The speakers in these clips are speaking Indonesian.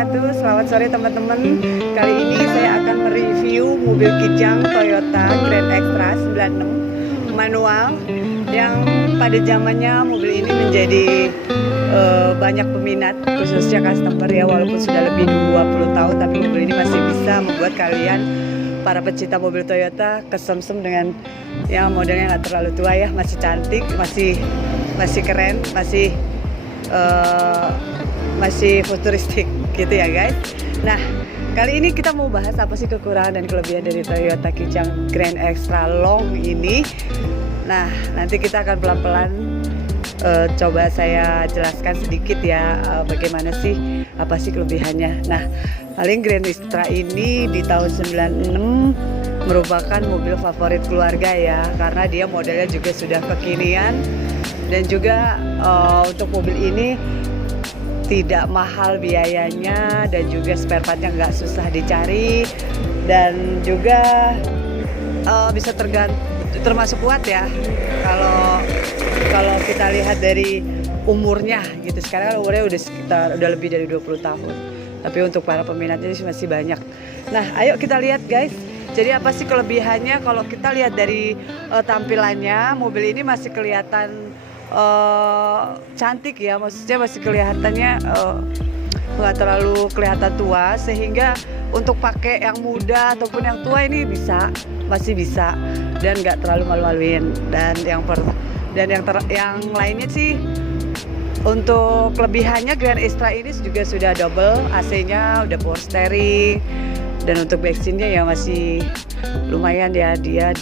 wabarakatuh. Selamat sore teman-teman. Kali ini saya akan mereview mobil Kijang Toyota Grand Extra 96 manual yang pada zamannya mobil ini menjadi banyak peminat, khususnya customer ya, walaupun sudah lebih 20 tahun tapi mobil ini masih bisa membuat kalian para pecinta mobil Toyota kesemsem dengan yang modelnya nggak terlalu tua ya, masih cantik, masih keren, masih futuristik gitu ya guys. Nah, kali ini kita mau bahas apa sih kekurangan dan kelebihan dari Toyota Kijang Grand Extra Long ini. Nah, nanti kita akan pelan-pelan coba saya jelaskan sedikit ya, bagaimana sih, apa sih kelebihannya. Nah, paling Grand Extra ini di tahun 96 merupakan mobil favorit keluarga ya, karena dia modelnya juga sudah kekinian dan juga untuk mobil ini tidak mahal biayanya dan juga spare partnya nggak susah dicari dan juga bisa termasuk kuat ya kalau kita lihat dari umurnya gitu. Sekarang kan umurnya udah lebih dari 20 tahun. Tapi untuk para peminatnya sih masih banyak. Nah, ayo kita lihat guys. Jadi apa sih kelebihannya? Kalau kita lihat dari tampilannya, mobil ini masih kelihatan cantik ya, maksudnya masih kelihatannya nggak terlalu kelihatan tua, sehingga untuk pakai yang muda ataupun yang tua ini masih bisa dan nggak terlalu malu-maluin. Dan yang lainnya sih, untuk kelebihannya Grand Extra ini juga sudah double AC-nya, udah power steering, dan untuk bensinnya ya masih lumayan ya, dia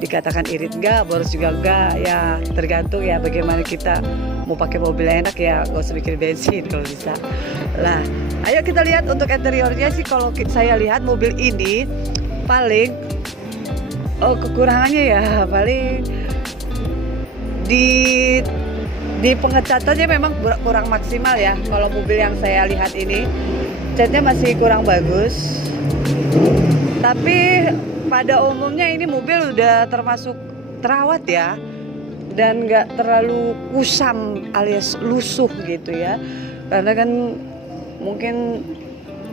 dikatakan irit enggak, boros juga enggak, ya tergantung ya bagaimana kita mau pakai mobil enak ya, gak usah bikin bensin kalau bisa. Nah, ayo kita lihat untuk interiornya sih. Kalau saya lihat mobil ini paling kekurangannya ya paling di pengecatannya memang kurang maksimal ya. Kalau mobil yang saya lihat ini catnya masih kurang bagus, tapi pada umumnya ini mobil udah termasuk terawat ya, dan nggak terlalu kusam alias lusuh gitu ya, karena kan mungkin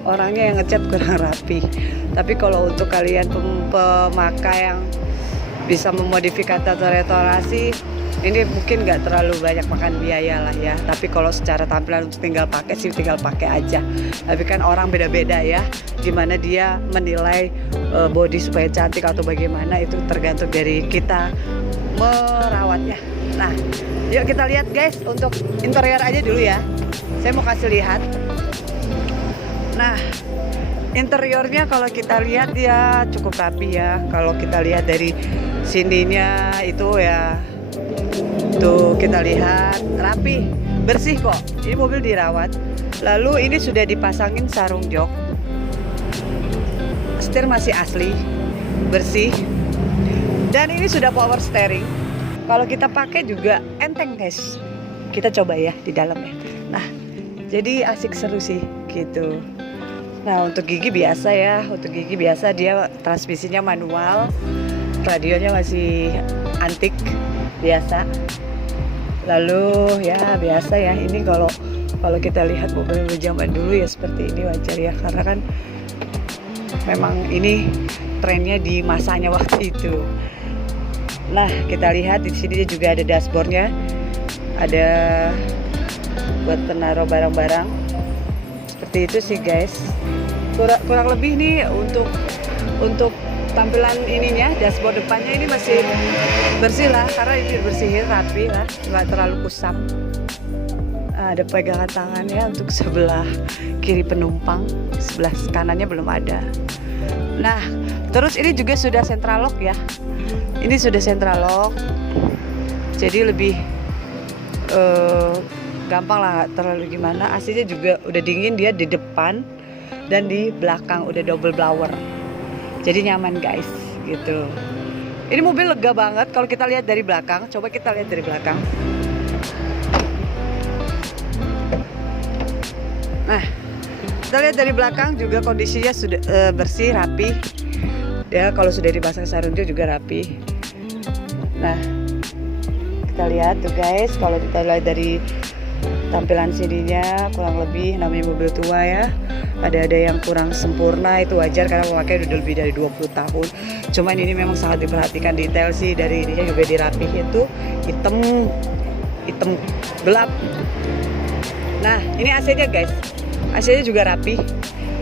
orangnya yang ngecat kurang rapi. Tapi kalau untuk kalian pemakai yang bisa memodifikasi atau restorasi, ini mungkin nggak terlalu banyak makan biaya lah ya. Tapi kalau secara tampilan untuk tinggal pakai aja. Tapi kan orang beda-beda ya, gimana dia menilai body supaya cantik atau bagaimana, itu tergantung dari kita merawatnya. Nah, yuk kita lihat guys, untuk interior aja dulu ya. Saya mau kasih lihat. Nah, interiornya kalau kita lihat ya cukup rapi ya. Kalau kita lihat dari sininya itu ya, tuh kita lihat rapi, bersih kok. Ini mobil dirawat. Lalu ini sudah dipasangin sarung jok. Setir masih asli, bersih. Dan ini sudah power steering. Kalau kita pakai juga enteng guys. Kita coba ya di dalam ya. Nah, jadi asik, seru sih gitu. Nah, untuk gigi biasa ya. Untuk gigi biasa, dia transmisinya manual. Radionya masih antik biasa. Lalu ya biasa ya, ini kalau kita lihat mobil zaman dulu ya seperti ini wajar ya, karena kan memang ini trennya di masanya waktu itu. Nah, kita lihat di sini juga ada dashboardnya, ada buat menaruh barang-barang. Seperti itu sih guys. Kurang lebih nih untuk tampilan ininya, dashboard depannya ini masih bersih lah, karena ini dibersihin rapi lah, nggak terlalu kusam. Ada pegangan tangan ya untuk sebelah kiri penumpang, sebelah kanannya belum ada. Nah, terus ini juga sudah central lock ya. Ini sudah central lock, jadi lebih gampang lah, nggak terlalu gimana. AC-nya juga udah dingin, dia di depan dan di belakang udah double blower. Jadi nyaman guys gitu. Ini mobil lega banget kalau kita lihat dari belakang. Coba kita lihat dari belakang. Nah, kita lihat dari belakang juga kondisinya sudah bersih, rapi. Ya, kalau sudah dipasang sarung jok juga rapi. Nah, kita lihat tuh guys, kalau kita lihat dari tampilan sininya kurang lebih, namanya mobil tua ya. Ada yang kurang sempurna, itu wajar karena memakai udah lebih dari 20 tahun. Cuman ini memang sangat diperhatikan detail sih, dari ininya juga dirapihin tuh, hitam gelap. Nah ini AC-nya guys, AC-nya juga rapi.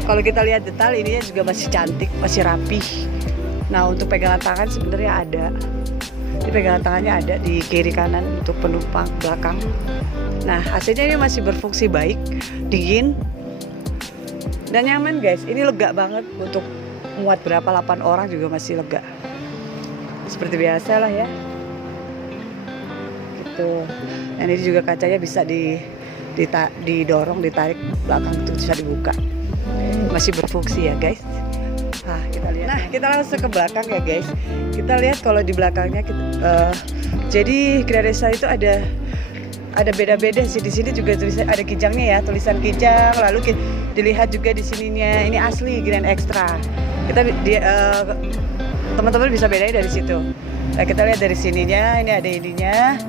Kalau kita lihat detail ininya juga masih cantik, masih rapi. Nah untuk pegangan tangan sebenarnya ada. Ini pegangan tangannya ada di kiri kanan untuk penumpang belakang. Nah AC-nya ini masih berfungsi baik, dingin dan nyaman guys. Ini lega banget, untuk muat berapa 8 orang juga masih lega. Seperti biasa lah ya. Gitu. Dan ini juga kacanya bisa didorong, ditarik belakang itu bisa dibuka. Masih berfungsi ya guys. Nah kita lihat. Nah kita langsung ke belakang ya guys. Kita lihat kalau di belakangnya jadi Grand Extra itu ada beda-beda sih. Di sini juga tulisan, ada kijangnya ya, tulisan kijang. Lalu dilihat juga di sininya, ini asli Grand Extra. Kita teman-teman bisa bedain dari situ. Nah, kita lihat dari sininya, ini ada ininya.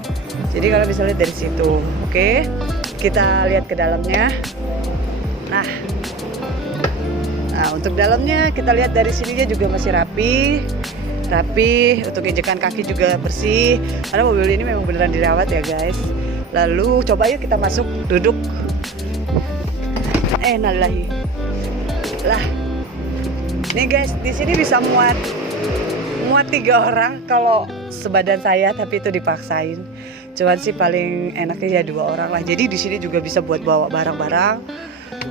Jadi kalau bisa lihat dari situ. Oke. Kita lihat ke dalamnya. Nah, untuk dalamnya kita lihat dari sininya juga masih rapi. Untuk injekan kaki juga bersih. Karena mobil ini memang beneran dirawat ya guys. Lalu coba yuk kita masuk, duduk. Nalahi. Lah. Nih guys, di sini bisa muat 3 orang kalau sebadan saya, tapi itu dipaksain. Cuman sih paling enaknya ya 2 orang lah. Jadi di sini juga bisa buat bawa barang-barang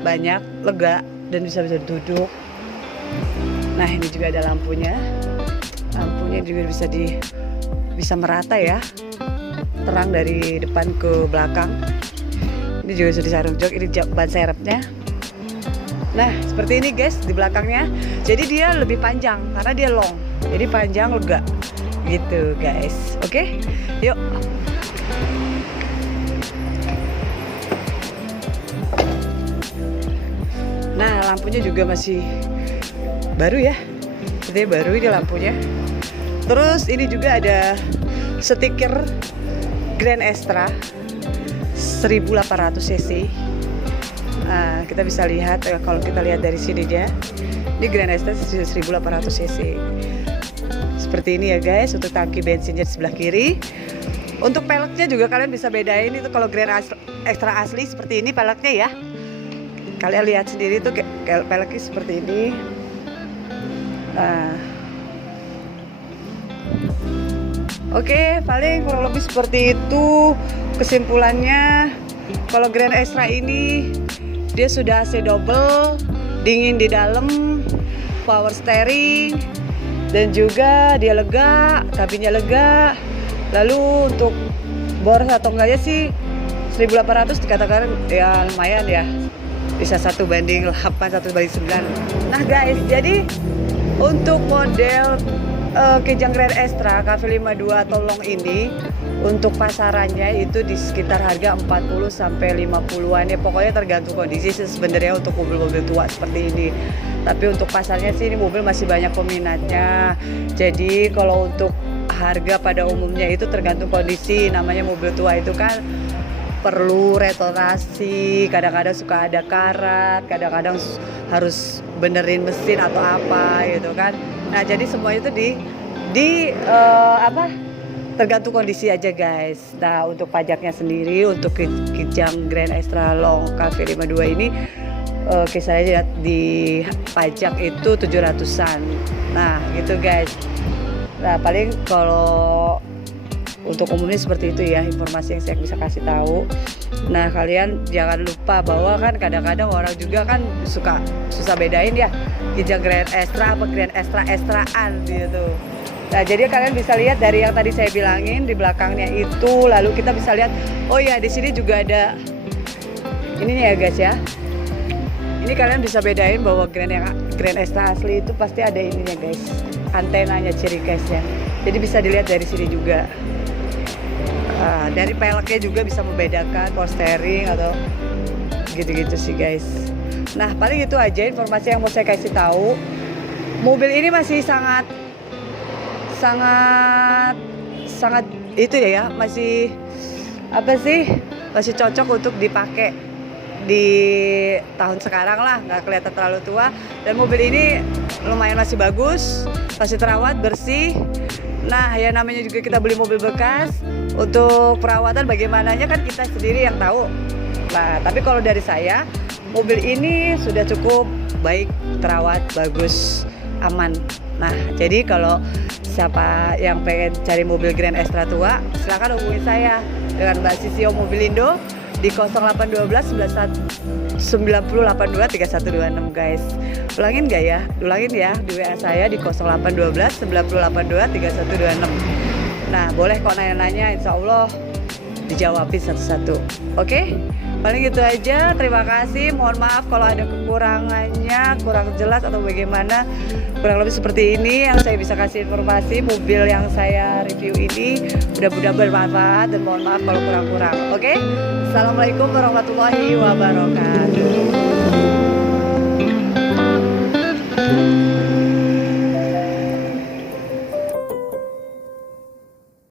banyak, lega, dan bisa duduk. Nah ini juga ada lampunya. Lampunya juga bisa merata ya, terang dari depan ke belakang. Ini juga sudah sarung jok, ini ban serepnya. Nah seperti ini guys di belakangnya. Jadi dia lebih panjang karena dia long, jadi panjang, lega gitu guys. Oke, yuk. Nah lampunya juga masih baru ya, sepertinya baru ini lampunya. Terus ini juga ada stiker Grand Extra 1800 cc. Nah, kita bisa lihat kalau kita lihat dari sini ya, ini Grand Extra 1800 cc. Seperti ini ya guys, untuk tangki bensinnya di sebelah kiri. Untuk peleknya juga kalian bisa bedain, itu kalau Grand Extra asli seperti ini peleknya ya. Kalian lihat sendiri tuh peleknya seperti ini. Oke, paling kurang lebih seperti itu kesimpulannya. Kalau Grand Extra ini dia sudah AC double, dingin di dalam, power steering, dan juga dia lega, kabinnya lega. Lalu untuk boros atau enggaknya sih 1800 dikatakan ya lumayan ya, bisa 1:8, 1:9. Nah guys, jadi untuk model Kijang Grand Extra KV52 atau long ini, untuk pasarannya itu di sekitar harga 40 sampai 50-an ya, pokoknya tergantung kondisi sebenarnya untuk mobil-mobil tua seperti ini. Tapi untuk pasarnya sih ini mobil masih banyak peminatnya. Jadi kalau untuk harga pada umumnya itu tergantung kondisi, namanya mobil tua itu kan perlu restorasi, kadang-kadang suka ada karat, kadang-kadang harus benerin mesin atau apa gitu kan. Nah jadi semua itu tergantung kondisi aja guys. Nah untuk pajaknya sendiri untuk Kijang Grand Extra Long KV52 ini kisarannya di pajak itu 700-an. Nah gitu guys. Nah paling kalau untuk umumnya seperti itu ya informasi yang saya bisa kasih tahu. Nah kalian jangan lupa bahwa kan kadang-kadang orang juga kan susah bedain ya Kijang Grand Extra apa Grand Extra-extraan gitu. Nah jadi kalian bisa lihat dari yang tadi saya bilangin di belakangnya itu, lalu kita bisa lihat oh ya di sini juga ada ininya ya guys ya. Ini kalian bisa bedain bahwa Grand Extra asli itu pasti ada ininya guys, antenanya, ciri khasnya. Jadi bisa dilihat dari sini juga. Dari peleknya juga bisa membedakan power steering atau gitu-gitu sih guys. Nah paling itu aja informasi yang mau saya kasih tahu. Mobil ini masih sangat itu ya, masih apa sih, masih cocok untuk dipakai di tahun sekarang lah, nggak kelihatan terlalu tua. Dan mobil ini lumayan masih bagus, masih terawat, bersih. Nah, ya namanya juga kita beli mobil bekas, untuk perawatan bagaimananya kan kita sendiri yang tahu. Nah, tapi kalau dari saya, mobil ini sudah cukup baik, terawat, bagus, aman. Nah, jadi kalau siapa yang pengen cari mobil Grand Extra tua, silakan hubungi saya dengan Mbak Sisio Mobilindo di 0812 9082 3126 guys. Ulangin nggak ya? Ulangin ya di WA saya di 0812 9082 3126. Nah, boleh kok nanya-nanya, insya Allah dijawabin satu-satu. Oke? Paling gitu aja. Terima kasih. Mohon maaf kalau ada kekurangannya, kurang jelas atau bagaimana. Kurang lebih seperti ini yang saya bisa kasih informasi mobil yang saya review ini. Mudah-mudahan bermanfaat dan mohon maaf kalau kurang-kurang. Oke? Assalamualaikum warahmatullahi wabarakatuh.